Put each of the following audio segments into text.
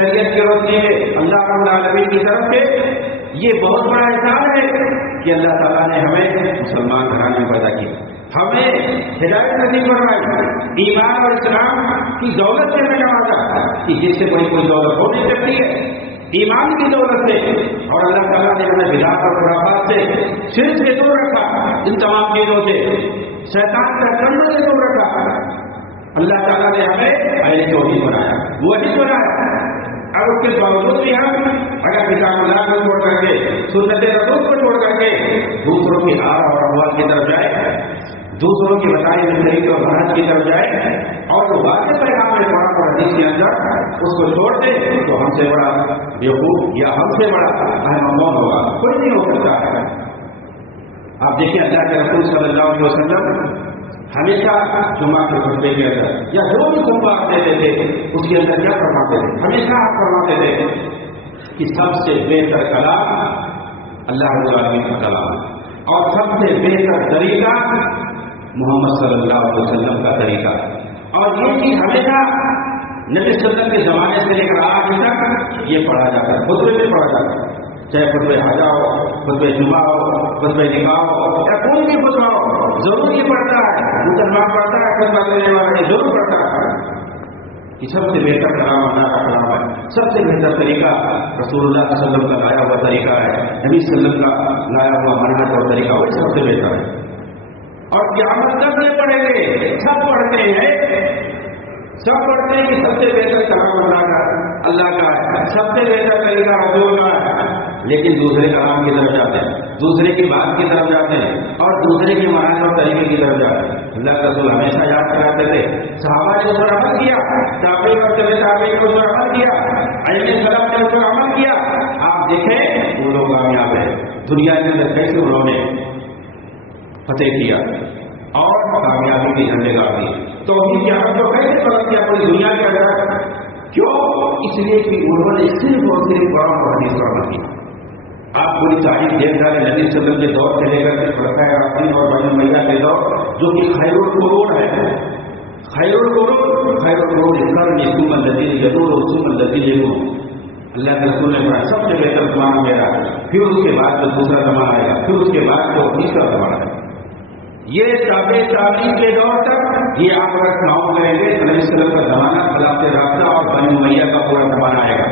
شریعت کے روشنی میں اللہ رب العالمین کی طرف سے یہ بہت بڑا احسان ہے کہ اللہ تعالیٰ نے ہمیں مسلمان گھرانے میں پیدا کیا، ہمیں ہدایت نصیب فرمائی، ایمان اور اسلام کی دولت سے ہمیں نوازا کہ جس سے کوئی دولت ہو نہیں سکتی ہے، ایمان کی دولت سے، اور اللہ تعالیٰ نے ہمیں بدعات اور خرافات سے، شرک سے دور رکھا، ان تمام چیزوں سے، شیطان کا کنڈوں سے دور رکھا۔ اللہ تعالیٰ نے ہمیں اہل توحید بنایا، وہی بنایا۔ اب اس کے باوجود بھی ہم اگر کتاب اللہ کو چھوڑ کر کے، سنت رسول کو چھوڑ کر کے دوسروں کی آرا اور اقوال کی طرف جائے، دوسروں کی بتائی ہوئی طریقے اور منہج کی طرف جائے، اور جو واضح پیغام ہے قرآن اور حدیث کے اندر اس کو چھوڑ دے، تو ہم سے بڑا بیوقوف یا ہم سے بڑا اہم کون ہوگا؟ کوئی نہیں ہو سکتا ہے۔ آپ دیکھیں اللہ کے رسول صلی اللہ علیہ وسلم ہمیشہ جمعہ کے خطبے کے اندر یا جو بھی خطبہ دیتے تھے اس کے اندر کیا فرماتے تھے؟ ہمیشہ آپ فرماتے تھے کہ سب سے بہتر کلام اللہ رب العالمین کا کلام، اور سب سے بہتر طریقہ محمد صلی اللہ علیہ وسلم کا طریقہ۔ اور یہ چیز ہمیشہ نبی صلی اللہ علیہ وسلم کے زمانے سے لے کر آج تک یہ پڑھا جاتا ہے، خطبے میں پڑھا جاتا ہے، چاہے خطبہ حاجہ ہو، خطبہ جمعہ ہو، خطبہ نکاح ہو، یا کوئی بھی خطبہ ہو، ضرور یہ پڑھتا ہے، مسلمان پڑھتا ہے، خطبہ دینے والا یہ ضرور پڑھتا ہے کہ سب سے بہتر کلام اللہ کا کلام ہے، سب سے بہتر طریقہ رسول اللہ صلی اللہ علیہ وسلم کا لایا ہوا طریقہ ہے، نبی صلی اللہ علیہ وسلم کا لایا ہوا منہج اور طریقہ وہی سب سے بہتر ہے۔ اور قیامت تک نہیں پڑھیں گے، سب پڑھتے ہیں، سب پڑھتے ہیں کہ سب سے بہتر کلام اللہ کا ہے، سب سے بہتر طریقہ رسول کا ہے، لیکن دوسرے کلام کی طرف جاتے ہیں، دوسرے کی بات کی طرف جاتے ہیں، اور دوسرے کے منہج اور طریقے کی طرف جاتے ہیں۔ اللہ کے رسول ہمیشہ یاد کراتے تھے، صحابہ نے اس پر عمل کیا، تابعین اور تبع تابعین نے اس پر عمل کیا، ائمہ سلف نے اس پر عمل کیا۔ آپ دیکھیں وہ لوگ کامیاب ہیں، دنیا کے اندر کیسے انہوں نے فتح کیا اور کامیابی کی جھنڈے گاڑ دی، توحید کی عمل کو کیسے پلٹ کیا پوری دنیا کے اندر؟ کیوں؟ اس لیے کہ انہوں نے صرف اور صرف قرآن اور حدیث پر عمل کیا۔ آپ پوری تاریخ دیکھ رہے ہیں، نبی صلی اللہ علیہ وسلم کے دور سے لے کر کے خلفائے راشدین اور بنی امیہ کے دور، جو کہ خیر القرون ہے، خیر القرون القرن ثم الذین یلونہم ثم الذین یلونہم۔ اللہ کے رسول نے فرمایا سب سے بہتر زمانہ میرا، پھر اس کے بعد جو دوسرا زمانہ آئے گا، پھر اس کے بعد جو تیسرا زمانہ ہے۔ یہ تابع تابعین کے دور تک یہ آپ اگر سناؤ کریں گے تو نبی صلی اللہ علیہ وسلم کا زمانہ، خلافت راشدہ اور بنی امیہ کا پورا زمانہ آئے گا۔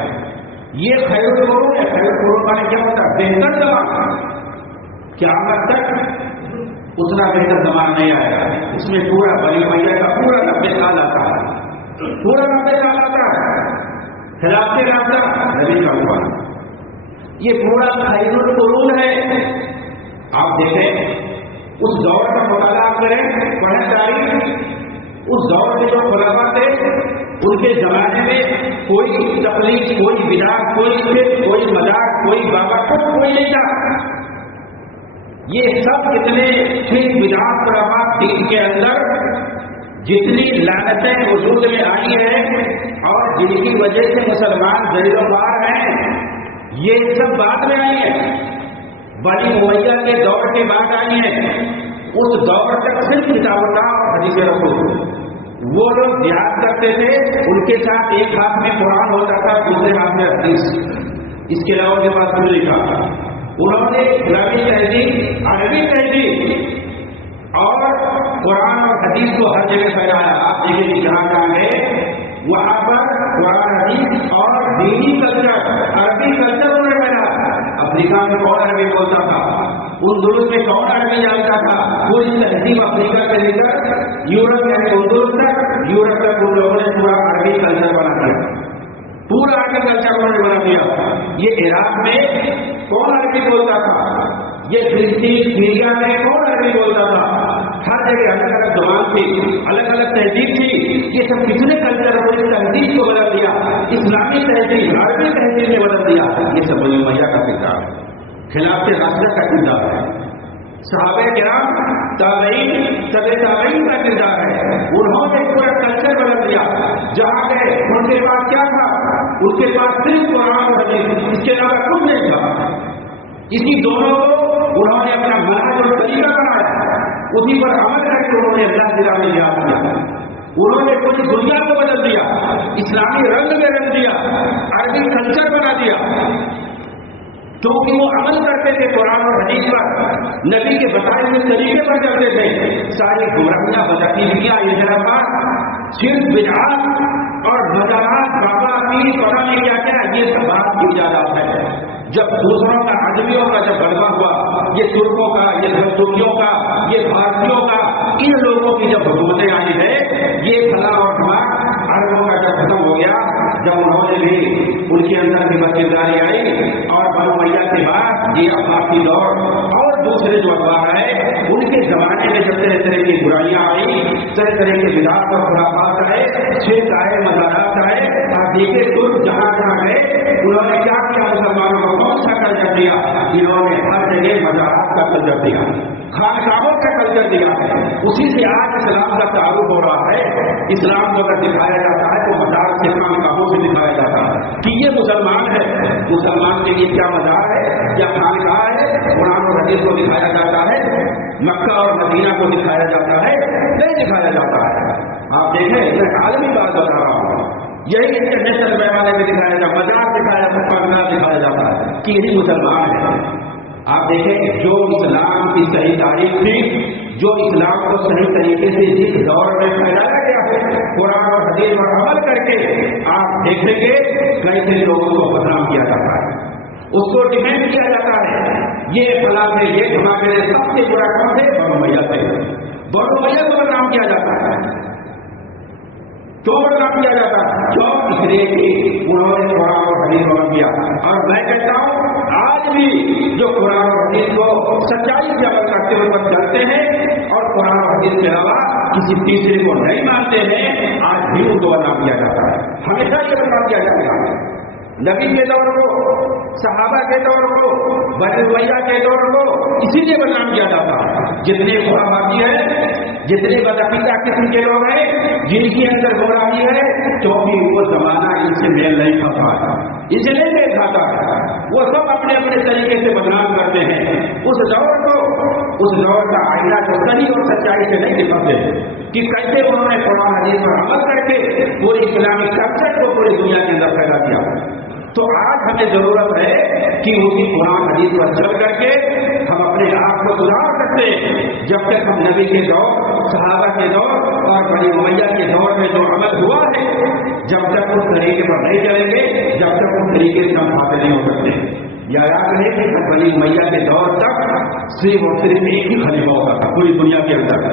یہ خیر القرون ہے، خیر القرون کا کیا ہوتا ہے؟ بہتر زمانہ۔ قیامت تک اتنا بہتر زمانہ نہیں آئے گا، اس میں پورا بنی امیہ کا پورا 90 سال آتا ہے، پورا 90 سال آتا ہے، خلافت راشدہ نبی کا زمانہ، یہ پورا خیر القرون ہے۔ آپ دیکھیں اس دور کا مطالعہ کریں، پڑھیں تاریخ، اس دور کے جو خلفاء تھے ان کے زمانے میں کوئی تقلید، کوئی بدعت، کوئی شرک، کوئی مذاق، کوئی بابا کوئی نہیں تھا۔ یہ سب جتنے شرک، بدعت، خرافات دین کے اندر جتنی لعنتیں وجود میں آئی ہیں اور جن کی وجہ سے مسلمان ذلیل و خوار ہیں، یہ سب بعد میں آئی ہیں، بنی امیہ کے دور کے بعد آئی ہیں۔ اس دور تک صرف کتاب اللہ اور حدیث رسول، وہ لوگ دیات کرتے تھے، ان کے ساتھ ایک ہاتھ میں قرآن ہوتا تھا، دوسرے ہاتھ میں حدیث، اس کے علاوہ کے پاس کچھ لکھا تھا۔ انہوں نے اسلامی تہذیب، عربی تہذیب اور قرآن اور حدیث کو ہر جگہ پھیلایا۔ آپ دیکھیں کہ جہاں جہاں گئے وہاں پر قرآن حدیث اور دینی کلچر، عربی کلچر انہوں نے پھیلایا۔ افریقہ میں کون عربی بولتا تھا، اندلس میں کون عربی جانتا تھا، پوری تہذیب افریقہ سے لے کر یورپ یعنی اندلس تک، یورپ تک ان لوگوں نے پورا عربی کلچر بنا دیا، پورا عربی کلچر انہوں نے بنا دیا۔ یہ عراق میں کون عربی بولتا تھا، یہ فلسطین، سیریا میں کون عربی بولتا تھا، ہر جگہ الگ الگ زبان تھی، الگ الگ تہذیب تھی۔ یہ سب کس نے کلچر اور تہذیب کو بدل دیا؟ اسلامی تہذیب، عربی تہذیب نے بدل دیا۔ یہ سب بنی امیہ کا کردار ہے، خلافت راشدہ کا کردار ہے، صحابہ کرام، تابعین، تبع تابعین کا کردار ہے۔ انہوں نے پورا کلچر بدل دیا۔ جہاں گئے ان کے پاس کیا تھا؟ ان کے پاس صرف قرآن اور حدیث، اس کے علاوہ کچھ نہیں تھا۔ اسی دونوں کو انہوں نے اپنا منہج اور طریقہ بنایا، اسی پر عمل کر کے انہوں نے اللہ کی راہ میں جہاد کیا۔ انہوں نے پوری دنیا کو بدل دیا، اسلامی رنگ میں رنگ دیا، عربی کلچر بنا دیا، کیونکہ وہ عمل کرتے تھے قرآن اور حدیث پر، نبی کے بتائے ہوئے طریقے پر چلتے تھے۔ ساری گمراہیاں، بدعقیدگیاں، انحرافات، صرف بدعات اور مزارات، بابا پیر، پتہ نہیں کیا کیا، یہ سب بات کی ایجادات ہے۔ جب دوسروں کا، آدمیوں کا جب غلبہ ہوا، یہ ترکوں کا، یہ ہندوستانیوں کا، یہ بھارتیوں کا، ان لوگوں کی جب حکومتیں آئی ہے، یہ فلاں اور فلاں عربوں کا جب ختم ہو گیا، جب انہوں نے بھی ان کے اندر بھی بدکرداری آئی، اور بنو امیہ کے بعد یہ عباسی دور اور دوسرے جو ادوار ہے، ان کے زمانے میں جب طرح طرح کی برائیاں آئی، طرح طرح کے بدعات اور خرافات آئے، شرک آئے، مزارات آئے، اور دیکھے ترک جہاں جہاں گئے، انہوں نے کیا کیا؟ مسلمانوں کو کون سا کلچر دیا؟ انہوں نے ہر جگہ مزارات کا کلچر دیا، خانقاہوں کا کلچر دیا۔ اسی سے آج اسلام کا تعارف ہو رہا ہے۔ اسلام کو اگر دکھایا جاتا ہے تو مزار سے، خانقاہوں سے دکھایا جاتا ہے کہ یہ مسلمان ہے۔ مسلمان کے لیے کیا مزار ہے، کیا خانقاہ ہے؟ قرآن اور حدیث کو دکھایا جاتا ہے، مکہ اور مدینہ کو دکھایا جاتا ہے؟ نہیں دکھایا جاتا ہے۔ آپ دیکھیں، میں عالمی بات بتا رہا ہوں، یہی انٹرنیشنل پیمانے میں دکھایا جاتا ہے، مزار دکھایا جاتا ہے کہ یہی مسلمان ہے۔ آپ دیکھیں، جو اسلام کی صحیح تاریخ تھی، جو اسلام کو صحیح طریقے سے جس دور میں پھیلایا گیا ہے، قرآن اور حدیث پر عمل کر کے آپ دیکھیں گے کیسے لوگوں کو بدنام کیا جاتا ہے، اس کو ڈیفینڈ کیا جاتا ہے۔ یہ فلاں سے، یہ دھماکے سے سب سے برا کام ہے بنو امیہ سے، بنو امیہ کو بدنام کیا جاتا ہے۔ کیوں بدنام کیا جاتا ہے؟ کیوں؟ اس لیے کہ انہوں نے قرآن اور حدیث پر عمل کیا۔ اور میں کہتا ہوں، آج بھی جو قرآن اور حدیث کو سچائی سے عمل کرتے ہوئے بس چلتے ہیں اور قرآن اور حدیث کے علاوہ کسی تیسرے کو نہیں مانتے ہیں، آج بھی ان کو بدنام کیا جاتا ہے۔ ہمیشہ یہ بدنام کیا جاتا ہے۔ نبی کے دور کو، صحابہ کے دور کو، بنو امیہ کے دور کو اسی لیے بدنام کیا جاتا ہے۔ جتنے خرافاتی ہیں، جتنے بدعقیدہ قسم کے لوگ ہیں، جن کے اندر گمراہی ہے، کیونکہ وہ زمانہ ان سے میل نہیں کھاتا ہے، ان سے نہیں میل کھاتا ہے، وہ سب اپنے اپنے طریقے سے بدنام کرتے ہیں۔ اس دور کو، اس دور کا آئینہ جو صحیح اور سچائی سے نہیں دکھاتے کہ کیسے انہوں نے قرآن حدیث پر عمل کر کے پوری اسلامی کلچر کو پوری دنیا کے اندر پھیلا دیا۔ تو آج ہمیں ضرورت ہے کہ اسی قرآن حدیث پر چل کر کے ہم اپنے آپ کو سدھار سکتے ہیں۔ جب تک ہم نبی کے دور، صحابہ کے دور اور بنی امیہ کے دور میں جو عمل ہوا ہے، جب تک اس طریقے پر نہیں چلیں گے، جب تک اس طریقے سے ہم حاصل نہیں ہو سکتے۔ یا یاد رہے کہ بنی امیہ کے دور تک صرف اور صرف ایک ہی خلیفہ ہوتا تھا پوری دنیا کے اندر،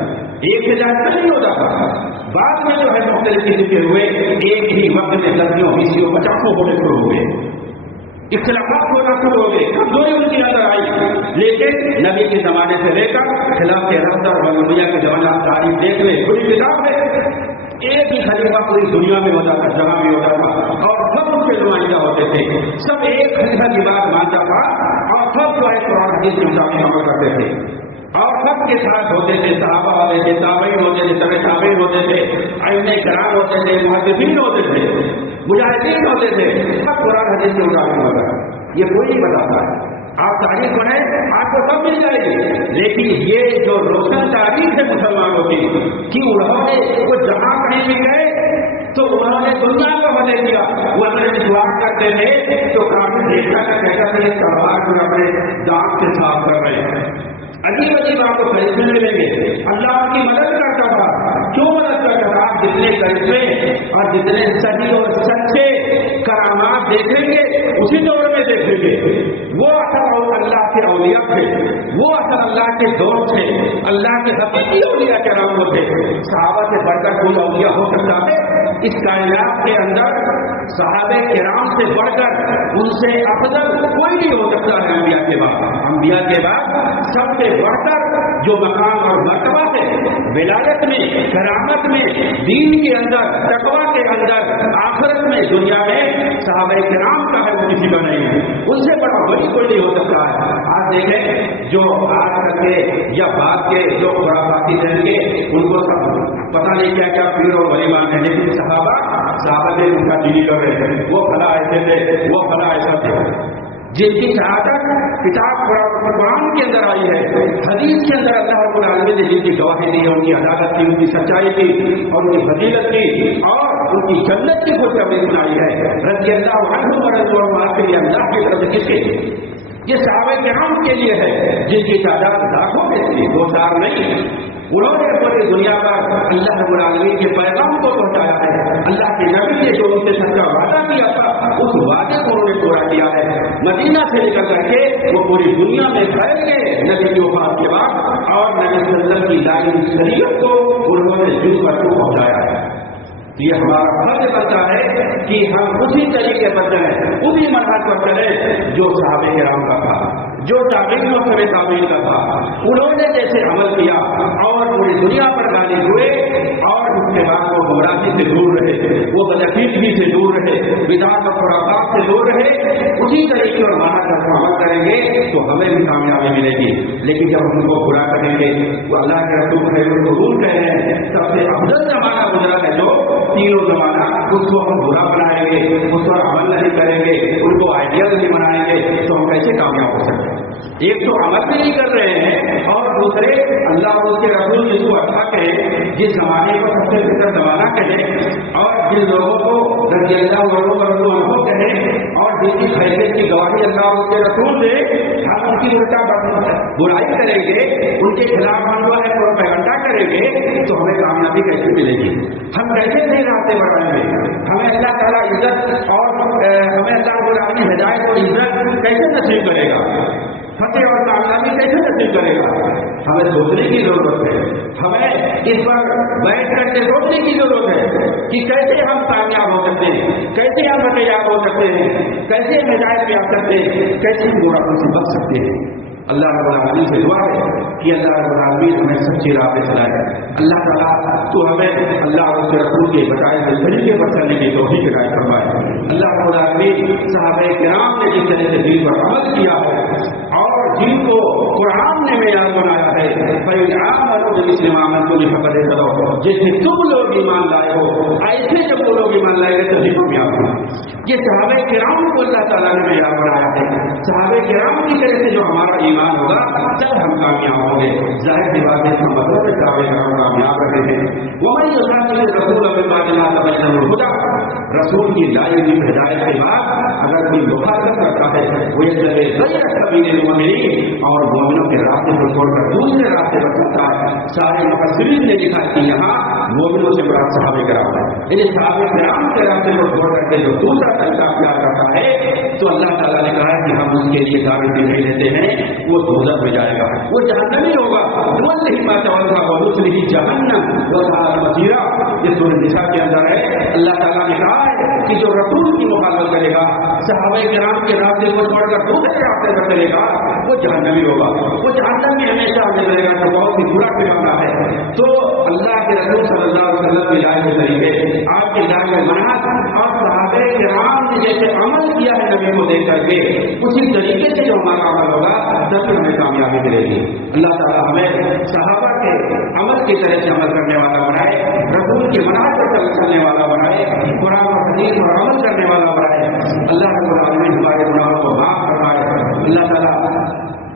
ایک سے زیادہ نہیں ہوتا تھا۔ بعد میں جو ہے مختلف قسم کے ہوئے، ایک ہی وقت میں 10 20 50 ہونے شروع ہوئے، اختلافات ہونا شروع ہو گئے، کمزوری ان کے اندر آئی۔ لیکن نبی کے زمانے سے لے کر خلاف رفتہ اور بنی امیہ کے زمانہ تاریخ دیکھ لیں، پوری کتاب ہے، ایک ہی خلیفہ پوری دنیا میں ہوتا تھا، جہاں بھی ہوتا تھا، اور سب ان کے نمائندہ ہوتے تھے، سب ایک خلیفہ کی بات مانتا تھا، اور سب جو ہے قرآن حدیث کے مطابق عمل کرتے تھے، اور سب کے ساتھ ہوتے تھے، صحابہ ہوتے تھے، تابعین ہوتے تھے، تبع تابعین ہوتے تھے، ائمہ کرام ہوتے تھے، محدثین ہوتے تھے، مجاہدین ہوتے تھے، سب قرآن حدیث کے مطابق ہوتا ہے۔ یہ کوئی نہیں بتاتا ہے، آپ تاریخ پڑھیں آپ کو سب مل جائے گی، لیکن یہ جو روشن تاریخ ہے مسلمانوں کی کہ انہوں نے وہ جہاں کہیں بھی گئے تو انہوں نے دنیا کو بدل دیا۔ وہ اپنے وشواس کرتے تھے تو کافی دیکھا کہ کہتا تھا یہ تلوار کو اپنے دانت سے صاف کر رہے ہیں، عجیب عجیب آپ کو کرشمے ملیں گے۔ اللہ کی مدد کرتا تھا، کیوں مدد کرتا تھا؟ آپ جتنے کرشمے اور جتنے صحیح اور سچے کرامات دیکھیں گے اسی دور میں دیکھیں گے، وہ اصل اللہ کے اولیاء تھے، وہ اصل اللہ کے دوست تھے، اللہ کے حقیقی اولیاء کے نام تھے۔ صحابہ سے بڑھ کر کوئی اولیاء ہو سکتا ہے اس کائنات کے اندر؟ صحابہ کرام سے بڑھ کر، ان سے افضل کوئی نہیں ہو سکتا ہے انبیاء کے بعد۔ انبیاء کے بعد سب سے بڑھ کر جو مقام اور مرتبہ ہے ولایت میں، کرامت میں، دین کے اندر، تقویٰ کے اندر، آخرت میں، دنیا میں، صحابہ کرام کا ہے، وہ کسی کا نہیں ہے، ان سے بڑا وہی کوئی نہیں ہو سکتا ہے۔ آج دیکھیں جو آج تک کے یا بعد کے جو خرافاتی رہیں گے ان کو سب پتہ نہیں کیا کیا پیر اور ولی مان ہیں، لیکن صحابہ نے ان کا دینی کر رہے تھے، وہ فلاں ایسے تھے، وہ فلاں ایسا تھے۔ جن کی شہادت کتاب قرآن کے اندر آئی ہے، حدیث کے اندر اللہ رب العالمین نے جن کی گواہی دی ہے، ان کی عدالت کی، ان کی سچائی کی اور ان کی فضیلت کی اور ان کی جنت کی خوشخبری سنائی ہے، رضی اللہ عنہ ورضوا عنہ کے لیے اللہ کی طرف سے کس کے لیے؟ یہ صحابہ کرام کے لیے ہے، جن کی تعداد لاکھوں میں تھی، 2 4 نہیں۔ انہوں نے پوری دنیا پر اللہ رب العالمین کے پیغام کو پہنچایا ہے، اللہ کے نبی نے جو ان سے سچا وعدہ کیا تھا اس وعدے کو انہوں نے پورا کیا ہے۔ مدینہ سے نکل کر کے وہ پوری دنیا میں پھیل گئے نبی کی وفات کے بعد، اور نبی صلی اللہ علیہ وسلم کی لائی شریعت کو انہوں نے جن پر پہنچایا ہے۔ یہ ہمارا فرض بنتا ہے کہ ہم اسی طریقے پر چلیں، اسی منہج پر چلیں جو صحابہ کرام کا تھا، جو تابعین و تبع تابعین کا تھا۔ انہوں نے جیسے عمل کیا اور پوری دنیا پر غالب ہوئے، اور اس کے بعد وہ گمراہی سے دور رہے، وہ بدعقیدگی سے دور رہے، بدعت اور خرافات سے دور رہے، اسی طریقے اور منہج پر عمل کریں گے تو ہمیں بھی کامیابی ملے گی۔ لیکن جب ہم ان کو برا کریں گے، وہ اللہ کے رسول خیر القرون کہہ رہے ہیں سب سے افضل زمانہ گزرا ہے جو تینوں زمانہ، اس کو ہم برا بنائیں گے، اس پر عمل نہیں کریں گے، ان کو آئیڈیاز نہیں بنائیں گے تو ہم کیسے کامیاب ہو سکتے ہیں؟ ایک تو عمل بھی نہیں کر رہے ہیں، اور دوسرے اللہ اور اس کے رسول جس کو اچھا کہے، جس زمانے کو سب سے بہتر زمانہ کہے، اور جن لوگوں کو رضی اللہ عنہ کہے، اور جن کی خیریت کی گواہی اللہ اور اس کے رسول سے، ہم ان کی برائی کریں گے، ان کے خلاف ہم جو ہے پروپیگنڈا کریں گے تو ہمیں کامیابی کیسے ملے گی؟ ہم کیسے نہیں راستے بڑھائیں گے؟ ہمیں اللہ تعالیٰ عزت اور ہمیں اللہ رب العالمین ہدایت اور عزت کیسے نصیب کرے گا؟ فتح اور کامیابی کیسے نصیب کرے گا؟ ہمیں سوچنے کی ضرورت ہے، ہمیں اس پر بیٹھ کر کے سوچنے کی ضرورت ہے کہ کیسے ہم کامیاب ہو سکتے ہیں، کیسے ہم فتح ہو سکتے ہیں، کیسے ہدایت پا سکتے ہیں، کیسے برائی سے بچ سکتے ہیں۔ اللہ رب العالمین سے دعا ہے کہ اللہ رب العالمین ہمیں سچی راہ پہ چلائے۔ اللہ تعالیٰ تو ہمیں اللہ اور اس کے رسول کے بتائے ہوئے طریقے پر چلنے کی توفیق عنایت فرمائے۔ اللہ رب العالمین صحابہ کرام نے جس طرح سے دین پر عمل کیا ہے اور جن کو قرآن نے معیار بنایا ہے، فَإِنْ آمَنُوا بِمِثْلِ مَا آمَنْتُم بِهِ فَقَدِ اهْتَدَوْا، جیسے تم لوگ ایمان لائے ہو ایسے جب وہ لوگ ایمان لائے گے تبھی کامیاب ہوں۔ یہ صحابہ کرام کو اللہ تعالیٰ نے معیار بنایا ہے، صحابہ کرام کی طرح سے جو ہمارا ایمان ہوگا تب ہم کامیاب ہوں گے۔ ظاہر سی بات ہے ہم مطلب صحابہ کرام کامیاب رہے ہیں۔ وَمَن يُشَاقِقِ الرَّسُولَ مِن بَعْدِ مَا تَبَيَّنَ لَهُ الْهُدَىٰ، رسول کی لائی ہوئی ہدایت کے بعد اگر کوئی مخالفت کرتا ہے، وہ غیر سبیل المؤمنین، اور مومنوں کے راستے کو چھوڑ کر دوسرے راستے پر چلتا ہے۔ سارے مفسرین نے لکھا کہ یہاں مومنوں سے مراد صحابہ کرام ہے، یعنی صحابہ کرام کے راستے کو چھوڑ کر کے جو دوسرا طریقہ اختیار کرتا ہے تو اللہ تعالیٰ نے کہا کہ ہم اس کے لیے گارنٹی نہیں دیتے ہیں، وہ دوزخ میں جائے گا، وہ جہنمی ہوگا۔ وَاللَّهِ مَا تَوَلَّىٰ وَنُصْلِهِ جَهَنَّمَ وَسَاءَتْ مَصِيرًا، یہ سورۃ النساء کے اندر ہے۔ اللہ تعالیٰ نے کہا ہے کہ جو رسول کی مخالفت کرے گا، صحابہ کرام کے راستے کو چھوڑ کر دوسرے راستے پر چلے گا، وہ جہنمی ہوگا، وہ جہنم میں ہمیشہ رہے گا، تو بہت ہی برا ٹھکانہ ہے۔ تو اللہ کے رسول صلی اللہ علیہ وسلم کی لائی کے طریقے، آپ کی لائی میں منہج اور صحابہ کرام نے جیسے عمل کیا ہے نبی کو دیکھ کر کے، اسی طریقے سے جو ہمارا عمل ہوگا تب ہمیں کامیابی ملے گی۔ اللہ تعالیٰ ہمیں صحابہ کے عمل کی طرح سے عمل کرنے والا بنائے، رسول کے منہج پر چلنے والا بنائے، قرآن و حدیث پر عمل کرنے والا بنائے۔ اللہ رب العالمین ہمارے گناہوں کو معاف فرمائے۔ اللہ تعالیٰ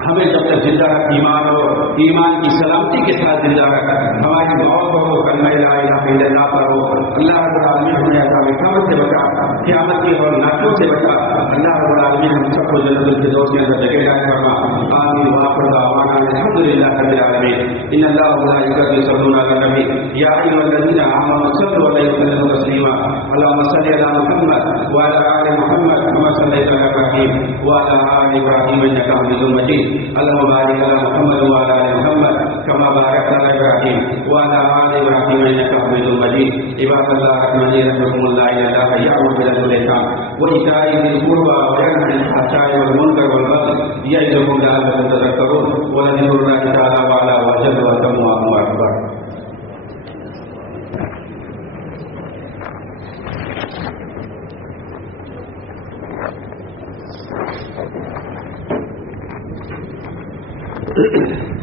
ہمیں جب تک زندہ رکھ، ایمان اور ایمان کی سلامتی کے ساتھ زندہ رکھ، ہماری موت ہو کلمہ لا الہ الا اللہ پر ہو۔ اللہ رب العالمین ہمیں عذاب قبر سے بچا، قیامت کی اور ناکوں سے بچا۔ اللہ رب العالمین ہم سب کو جنت الفردوس کے اندر جگہ عطا فرما۔ آمین وآخر دعوانا الحمد للہ رب العالمین۔ ان اللہ وملائکتہ یصلون علی النبی یا ایھا الذین آمنوا صلوا علیہ وسلموا تسلیما۔ اللهم صل علی محمد وعلی آل محمد كما صليت على ابراہیم وعلى آل ابراہیم انک حمید مجید۔ اللهم بارك على محمد وعلى آل محمد كما باركت على ابراہیم وعلى آل ابراہیم انک حمید مجید۔ عباد اللہ رحمنی رحمكم اللہ ان اللہ یأمر بالعدل والإحسان وإیتاء ذی القربى وینہی عن الفحشاء والمنکر والبغی یعظکم لعلکم تذکرون۔ ولذکر اللہ تعالی وعلا وجل وتم اکبر۔ Thank you.